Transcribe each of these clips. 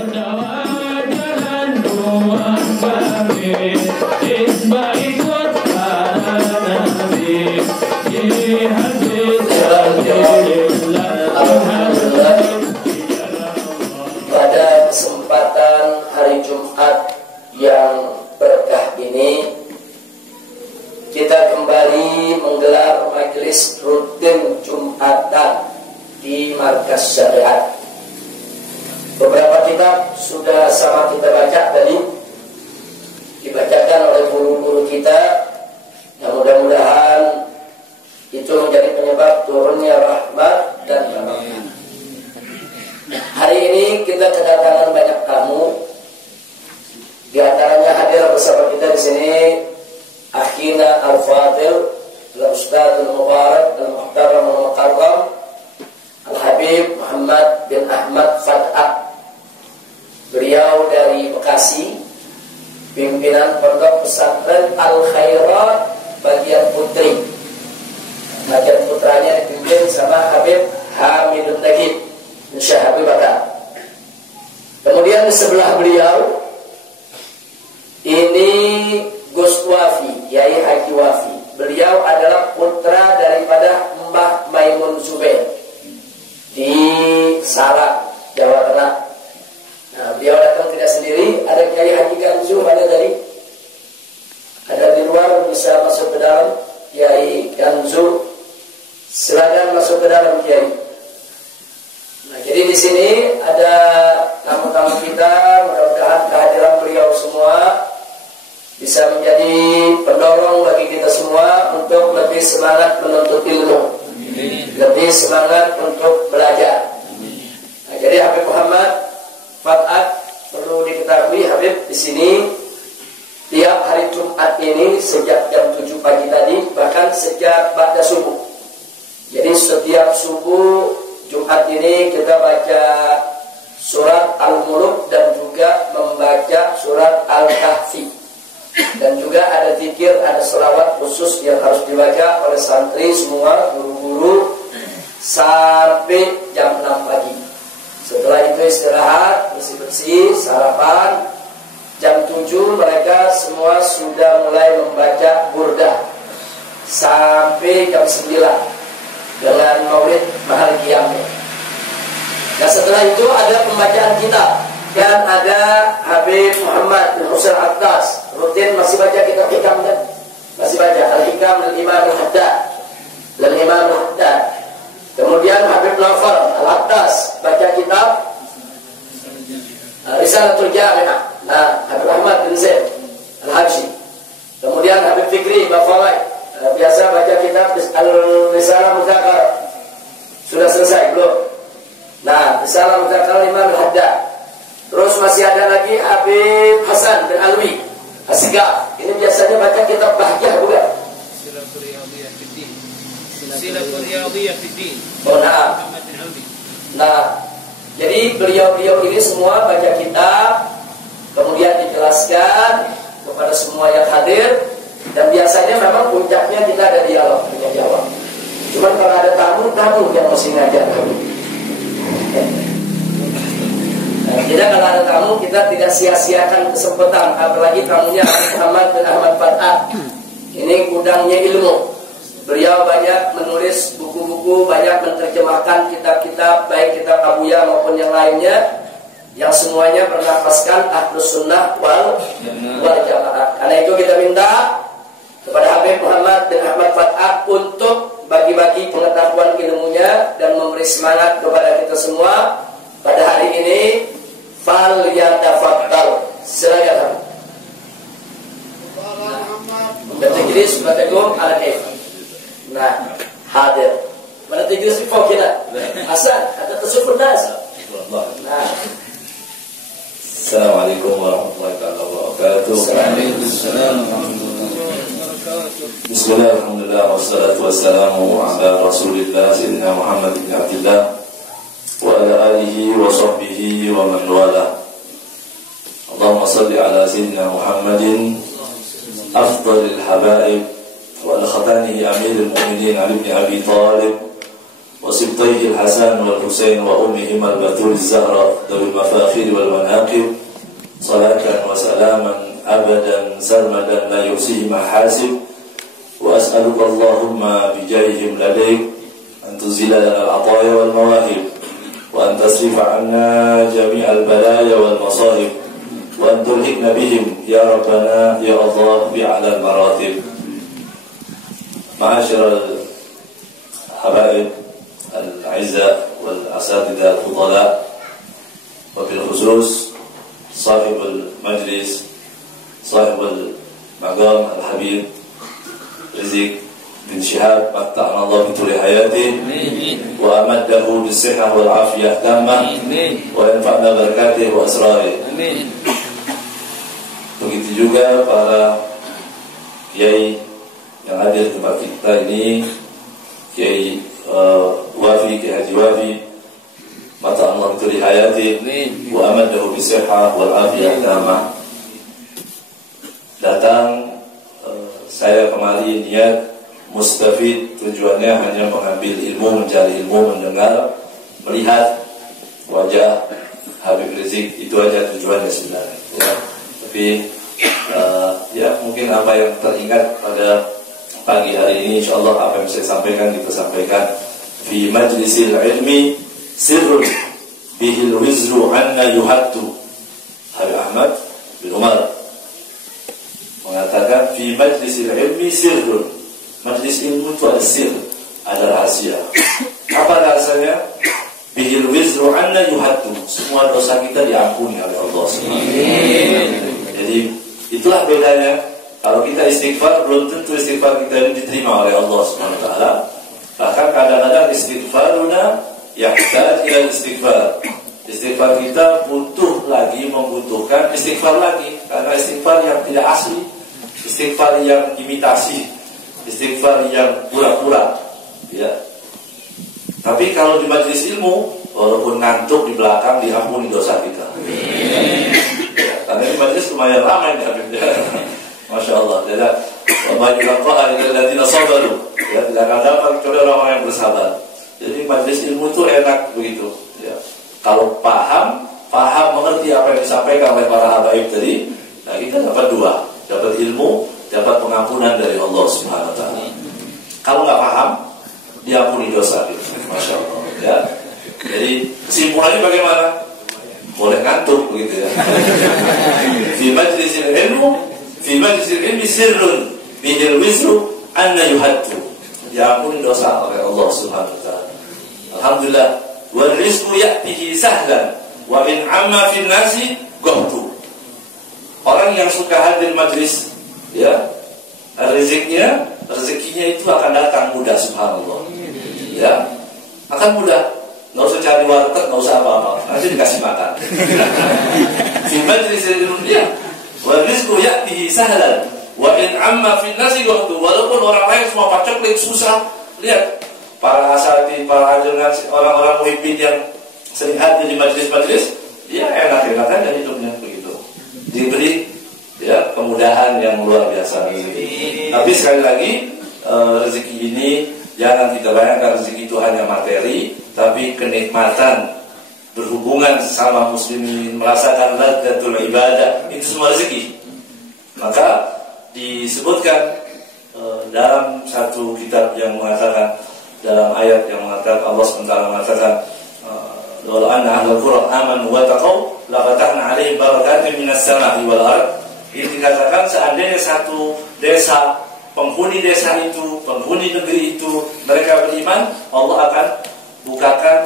Pada kesempatan hari Jumat yang berkah ini, kita kembali menggelar majelis rutin Jumatan di Markas Syariat. Beberapa kitab sudah sama kita baca tadi, dibacakan oleh guru-guru kita, yang mudah-mudahan itu menjadi penyebab turunnya rahmat dan barokah. Hari ini kita kedatangan banyak tamu. Di antaranya hadir bersama kita di sini Akhina Al-Fadil, Al-Ustaz Al-Mubarak Al-Muhtaram Al-Mukarram Al-Habib Muhammad bin Ahmad Fat'ah. Beliau dari Bekasi, pimpinan Pondok Pesantren Al-Khairat bagian putri. Bagian putranya dipimpin sama Habib Hamidun Nagib, Syekh Habib Bakar. Kemudian di sebelah beliau ini Gus Wafi, Yai Haji Wafi. Beliau adalah putra daripada Mbah Maimun Zubair di Salak, Jawa Tengah. Nah, beliau datang tidak sendiri. Ada Yai Haji Ganzu, ada tadi, ada di luar, bisa masuk ke dalam. Yai Ganzu, silakan masuk ke dalam, Kiai. Nah, jadi di sini ada tamu-tamu kita. Mudah-mudahan kehadiran beliau semua bisa menjadi pendorong bagi kita semua untuk lebih semangat menuntut ilmu, lebih semangat untuk belajar. Nah, jadi Habib Muhammad Fat'ah, perlu diketahui Habib di sini tiap hari Jumat ini sejak jam 7 pagi tadi, bahkan sejak ba'da subuh. Jadi setiap subuh Jumat ini kita baca surat Al-Muluk dan juga membaca surat Al-Kahfi. Dan juga ada zikir, ada selawat khusus yang harus dibaca oleh santri semua, guru-guru, sampai jam 6 pagi. Setelah itu istirahat, bersih-bersih, sarapan. Jam 7 mereka semua sudah mulai membaca burdah sampai jam 9 dengan maulid mahal qiyamnya. Nah, setelah itu ada pembacaan kitab dan ada Habib Muhammad bin Husain Attas, rutin masih baca kitab hikam kan? Masih baca Al-Hikam dan Imam Al-Haddad dan Imam Al-Haddad. Kemudian Habib Nawfal Al-Attas baca kitab Risalatul Jami'ah. Nah, Habib Ahmad bin Zaid Al-Habsyi. Kemudian Habib Fikri Bafawai biasa baca kitab Al-Risalah Mudzakkar. Sudah selesai belum? Nah, Risalah Mudzakkar Imam Al-Haddad. Terus masih ada lagi Habib Hasan bin Alwi As-Sigaf. Ini biasanya baca kitab Bahjah bukan? Silatul Riyadhiyah Fiddin. Silatul Riyadhiyah Fiddin. Oh, nah. Nah, jadi beliau-beliau ini semua baca kitab, kemudian dijelaskan kepada semua yang hadir. Dan biasanya memang puncaknya kita ada dialog, tanya jawab. Cuman kalau ada tamu yang mesti ngajar. Nah, kita kalau ada tamu, kita tidak sia-siakan kesempatan. Apalagi tamunya Muhammad bin Ahmad Fat'ah. Ini gudangnya ilmu. Beliau banyak menulis buku-buku, banyak menerjemahkan kitab-kitab, baik kitab Abuya maupun yang lainnya, yang semuanya bernafaskan Ahlus Sunnah wal Jamaah. Karena itu kita minta kepada Habib Muhammad bin Ahmad Fat'ah untuk bagi-bagi pengetahuan ilmunya dan memberi semangat kepada kita semua pada hari ini. Fal yatafaddal. Silakan. Dan Tajlis Bategum Al-Kaif. Nah, hadir. Mana Tajlis Fok kita? Hasan, ada tasawuf nas. Nah. Assalamualaikum warahmatullahi wabarakatuh. Waalaikumsalam warahmatullahi wabarakatuh. Bismillah, alhamdulillah, wassalatu wassalamu ala rasulillah Sayyidina Muhammad bin Abdullah wa ala alihi wa sahbihi wa man wala. Allahumma salli ala Sayyidina Muhammadin afdalil habaib wa ala khatanihi amiril mu'minin Ali bin Abi Talib wa sibtayhi al-Hasan wal Husain wa ummihim al-Batul az-Zahra dawil mafakhir wal manhaj سلاما أبدا سرمدا لا يحصيه محاسب وأسألك اللهم بجاههم لديك أن تزيل لنا العطايا والمواهب وأن تصرف عنا جميع البلايا والمصائب وأن تلحقنا بهم يا ربنا يا الله بأعلى المراتب. معاشر الحبائب الأعزاء والأساتذة الفضلاء وبالخصوص صاحب المجلس صاحب المقام الحبيب رزق بن شهاب متعنا الله بطول حياته وأمده بالصحة والعافية التامة وينفعنا بركاته وأسراره. Begitu juga para kiai yang hadir di tempat kita ini, Kiai Wafi, Kiai Haji Wafi, mata Allah itu dihayati, wa amadahu bisihah wal afiyah tamah. Datang saya kemari niat mustafid, tujuannya hanya mengambil ilmu, mencari ilmu, mendengar, melihat wajah Habib Rizik, itu aja tujuannya sebenarnya. Ya. Tapi ya mungkin apa yang teringat pada pagi hari ini, insyaallah apa yang saya sampaikan kita sampaikan. Fi majlisil ilmi sirrun bihil wizru anna yuhattu. Habib Ahmad bin Umar mengatakan fi majlisil ilmi sirrun. Majlis ilmu itu ada sir, ada rahasia. Apa rahasianya? Bihil wizru anna yuhattu. Semua dosa kita diampuni oleh Allah SWT. Jadi itulah bedanya. Kalau kita istighfar, belum tentu istighfar kita ini diterima oleh Allah SWT. Bahkan kadang-kadang istighfaruna yahtaj ila istighfar. Istighfar kita butuh lagi, membutuhkan istighfar lagi. Karena istighfar yang tidak asli, istighfar yang imitasi, istighfar yang pura-pura, ya. Tapi kalau di majelis ilmu, walaupun ngantuk di belakang, diampuni dosa kita. Ya, karena di majelis lumayan ramai nih, Masya Allah. Jadi, ya, tidak akan dapat kecuali orang-orang yang bersabar. Jadi majelis ilmu itu enak begitu. Ya. Kalau paham, mengerti apa yang disampaikan oleh para habaib tadi, nah kita dapat dua, dapat ilmu, dapat pengampunan dari Allah Subhanahu Wa Taala. Kalau nggak paham, diampuni dosa, gitu. Masya Allah. Ya. Jadi kesimpulannya bagaimana? Boleh ngantuk begitu ya. Fi majlisil ilmi sirrun bihil wizru anna yuhattu. Diampuni dosa oleh Allah Subhanahu Wa Taala. Alhamdulillah. Wal rizqu ya'tihi sahlan wa in amma fil nasi ghaftu. Orang yang suka hadir majlis, ya, rezekinya itu akan datang mudah, subhanallah. Ya, akan mudah. Nggak usah cari warteg, nggak usah apa-apa, nanti dikasih makan. Fi majlisil dunia, wal rizqu ya'tihi sahlan wa in amma fil nasi ghaftu. Walaupun orang lain semua paceklik susah, lihat para asati, para ajunan, orang-orang pemimpin yang sering hadir di majlis-majlis, dia enak-enak aja hidupnya begitu. Diberi ya kemudahan yang luar biasa. Tapi sekali lagi rezeki ini jangan kita bayangkan rezeki itu hanya materi, tapi kenikmatan berhubungan sesama muslimin, merasakan ladzatul ibadah, itu semua rezeki. Maka disebutkan dalam satu kitab yang mengatakan, dalam ayat yang mengatakan, Allah SWT mengatakan, walau anna ahlul qura amanu wa taqaw la fatahna 'alaihim barakatin minas sama'i wal ardh. Ini dikatakan seandainya satu desa, penghuni desa itu, penghuni negeri itu, mereka beriman, Allah akan bukakan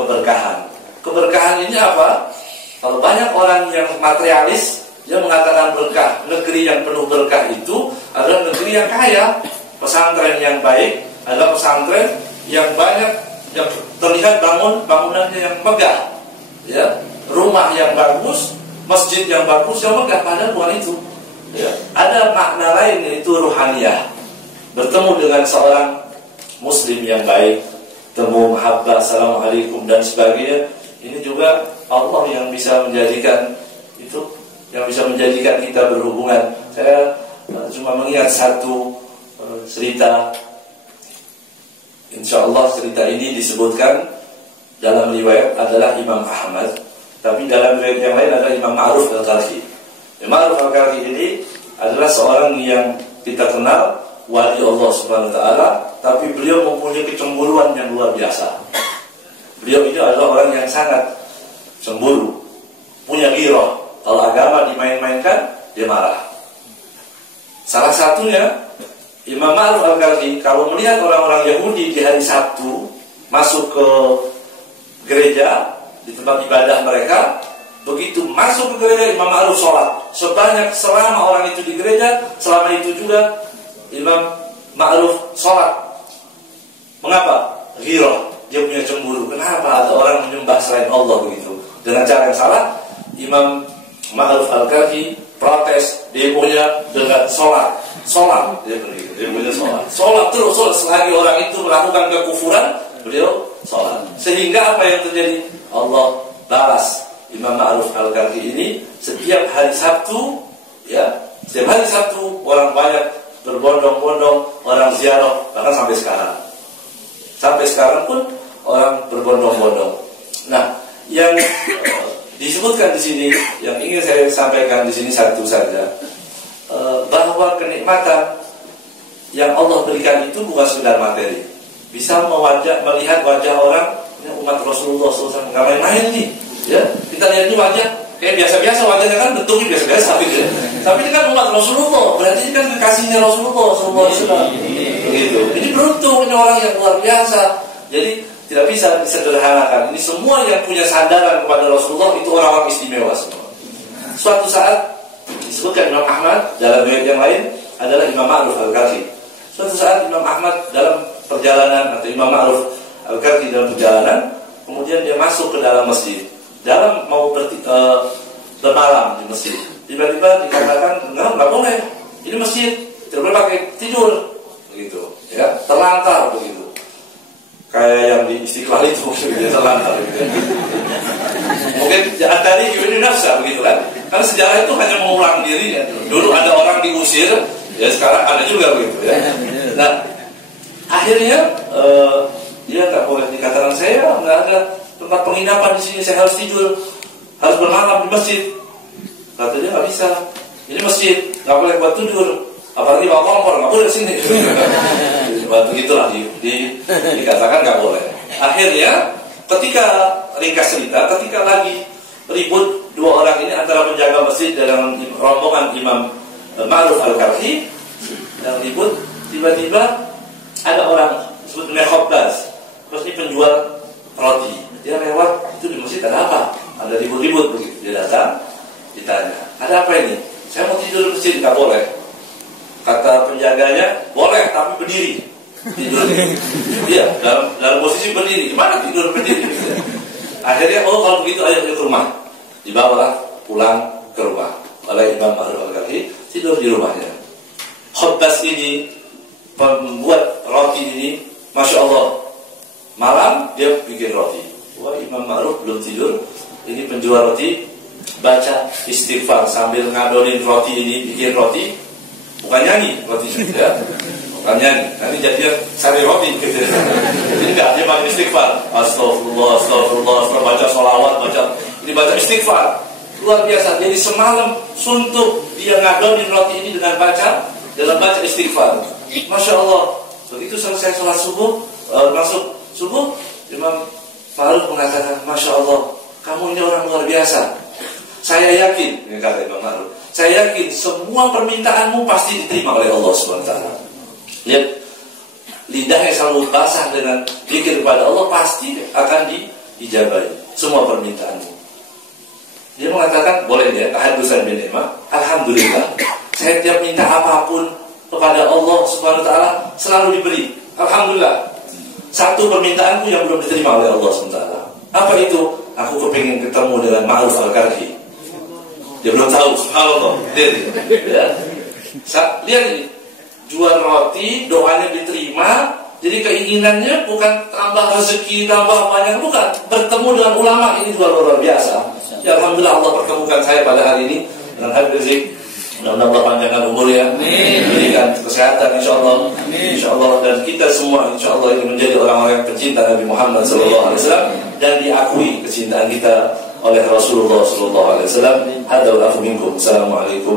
keberkahan. Keberkahan ini apa? Kalau banyak orang yang materialis, dia mengatakan berkah. Negeri yang penuh berkah itu adalah negeri yang kaya. Pesantren yang baik adalah pesantren yang banyak, yang terlihat bangunannya yang megah, ya, rumah yang bagus, masjid yang bagus, yang megah. Padahal bukan itu, ya. Ada makna lain, yaitu ruhaniyah. Bertemu dengan seorang muslim yang baik, temu mahabbah, assalamualaikum dan sebagainya. Ini juga Allah yang bisa menjadikan itu, yang bisa menjadikan kita berhubungan. Saya cuma mengingat satu cerita. InsyaAllah cerita ini disebutkan dalam riwayat adalah Imam Ahmad, tapi dalam riwayat yang lain adalah Imam Ma'ruf al-Qarhi. Ma'ruf al-Karhi ini adalah seorang yang kita kenal wali Allah Subhanahu wa taala, tapi beliau mempunyai kecemburuan yang luar biasa. Beliau ini adalah orang yang sangat cemburu, punya ghirah. Kalau agama dimain-mainkan, dia marah. Salah satunya Imam Ma'ruf al-Karhi kalau melihat orang-orang Yahudi di hari Sabtu masuk ke gereja di tempat ibadah mereka, begitu masuk ke gereja Imam Ma'ruf sholat sebanyak selama orang itu di gereja, selama itu juga Imam Ma'ruf sholat. Mengapa? Ghirah, dia punya cemburu. Kenapa ada orang menyembah selain Allah begitu dengan cara yang salah? Imam Ma'ruf al-Karhi protes, demonya dengan sholat, dia punya sholat terus, selagi orang itu melakukan kekufuran, beliau sholat. Sehingga apa yang terjadi? Allah balas Imam Ma'ruf al-Karhi ini setiap hari Sabtu, ya, setiap hari Sabtu orang banyak berbondong-bondong, orang ziarah, bahkan sampai sekarang pun orang berbondong-bondong. Nah, yang disebutkan di sini, yang ingin saya sampaikan di sini satu saja, bahwa kenikmatan yang Allah berikan itu bukan sekedar materi. Bisa melihat wajah orang, ya, umat Rasulullah SAW, nggak main-main nih. Ya, kita lihat ini wajah kayak biasa-biasa, wajahnya kan bentuknya biasa-biasa, gitu. Tapi ini kan umat Rasulullah, berarti ini kan kekasihnya Rasulullah SAW. Begitu. Ini beruntung, ini orang yang luar biasa. Jadi tidak bisa disederhanakan. Ini semua yang punya sandaran kepada Rasulullah itu orang-orang istimewa semua. Suatu saat disebutkan Imam Ahmad dalam riwayat yang lain adalah Imam Ma'ruf al-Karhi. Suatu saat Imam Ahmad dalam perjalanan, atau Imam Ma'ruf al-Karhi dalam perjalanan, kemudian dia masuk ke dalam masjid, dalam mau bermalam di masjid. Tiba-tiba dikatakan, nggak boleh, ini masjid, tidak boleh pakai tidur, begitu, ya, terlantar begitu. Kayak yang di Istiqlal itu, dia terlantar gitu. Mungkin dari Ibnu Nafsa begitu kan. Karena sejarah itu hanya mengulang dirinya. Dulu ada orang diusir, ya sekarang ada juga begitu ya. Nah, akhirnya dia nggak boleh, dikatakan saya nggak ada tempat penginapan di sini, saya harus tidur, harus bermalam di masjid. Kata dia nggak bisa, ini masjid, nggak boleh buat tidur, apalagi bawa kompor, nggak boleh sini. Begitulah dikatakan nggak boleh. Akhirnya ketika ringkas cerita, ketika lagi ribut dua orang ini antara penjaga masjid dan rombongan Imam Ma'ruf al-Karhi yang ribut, tiba-tiba ada orang disebut Khabbaz, terus ini penjual roti, dia lewat, itu di masjid ada apa? Ada ribut-ribut begitu. Dia datang, ditanya, ada apa ini? Saya mau tidur di masjid, nggak boleh. Kata penjaganya, boleh tapi berdiri. Tidur, iya, dalam posisi berdiri. Gimana tidur berdiri? Akhirnya, kalau begitu ayo ke rumah. Dibawalah pulang ke rumah oleh Imam Ma'ruf al-Karhi, tidur di rumahnya. Khabbaz ini, pembuat roti ini, Masya Allah, malam dia bikin roti. Wah, Imam Ma'ruf belum tidur, ini penjual roti baca istighfar sambil ngadonin roti ini, bikin roti, bukan nyanyi rotinya, ya. Bukan nyanyi, nanti jadinya sari roti gitu. Jadi enggak, dia baca istighfar, astagfirullah, baca sholawat, ini baca istighfar, luar biasa. Jadi semalam suntuk dia ngadonin roti ini dengan dalam baca istighfar. Masya Allah. Begitu selesai sholat subuh, masuk subuh, Imam Ma'ruf mengatakan, Masya Allah, kamu ini orang luar biasa. Saya yakin, ini kata Imam Ma'ruf, saya yakin semua permintaanmu pasti diterima oleh Allah SWT. Lihat, lidahnya selalu basah dengan zikir kepada Allah, pasti akan dijabahi semua permintaanmu. Dia mengatakan, boleh ya, Hadusan bin Ima, alhamdulillah, saya tiap minta apapun kepada Allah Subhanahu wa taala selalu diberi. Alhamdulillah. Satu permintaanku yang belum diterima oleh Allah SWT. Apa itu? Aku kepingin ketemu dengan Ma'ruf al-Karhi. Dia belum tahu, subhanallah. Lihat ini, jual roti, doanya diterima. Jadi keinginannya bukan tambah rezeki, tambah banyak, bukan. Bertemu dengan ulama ini juga luar biasa. Ya, alhamdulillah Allah pertemukan saya pada hari ini dengan Habib Rizik. Mudah-mudahan Allah panjangkan umurnya, berikan kesehatan insyaallah, insyaallah, dan kita semua insyaallah ini menjadi orang-orang yang pencinta Nabi Muhammad SAW dan diakui kecintaan kita oleh Rasulullah SAW. Hadza wal afu minkum. Assalamualaikum